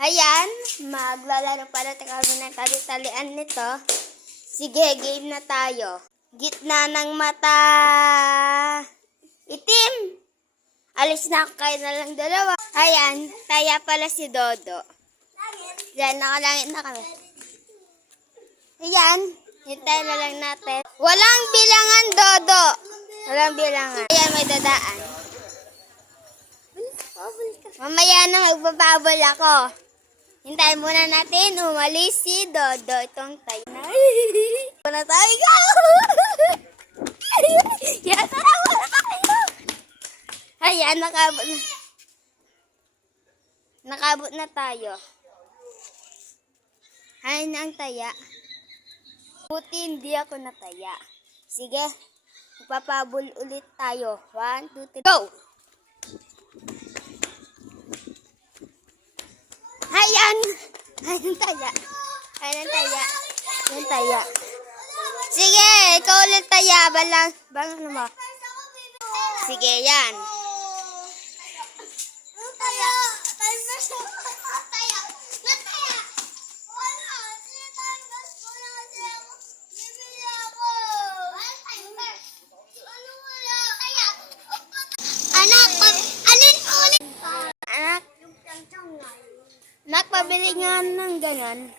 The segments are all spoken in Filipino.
Ayan, maglalaro pala kami ng tali-talian nito. Sige, game na tayo. Gitna ng mata. Itim. Alis na kayo na lang dalawa. Ayan, taya pala si Dodo. Yan, nakalangit na kami. Ayan, hintay na lang natin. Walang bilangan, Dodo. Walang bilangan. Ayan, may dadaan. Mamaya na magbababol ako. Hintayin muna natin umalis si Dodo. Itong tayo na. Muna tayo. Yan, muna tayo. Ayan, nakabot na. Nakabot na tayo. Ayan na ang taya. Buti hindi ako nataya. Sige, magpapabol ulit tayo. 1, 2, 3, go! Ayan! Ayan taya. Ayan taya. Ayan taya. Sige, ikaw ulit taya. Balang mo. Sige, yan. Anak, pabili nga ng ganon.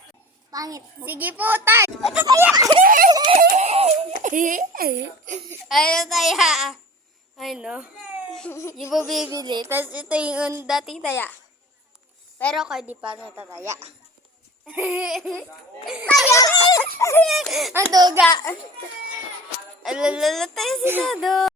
Pangit mo. Sige po, tay. Ito taya. Ano taya? Ay no. Di mo bibili. Tapos ito yung dating taya. Pero ako di pa natataya. Taya! Ang duga. Alalala tayo si Dodo.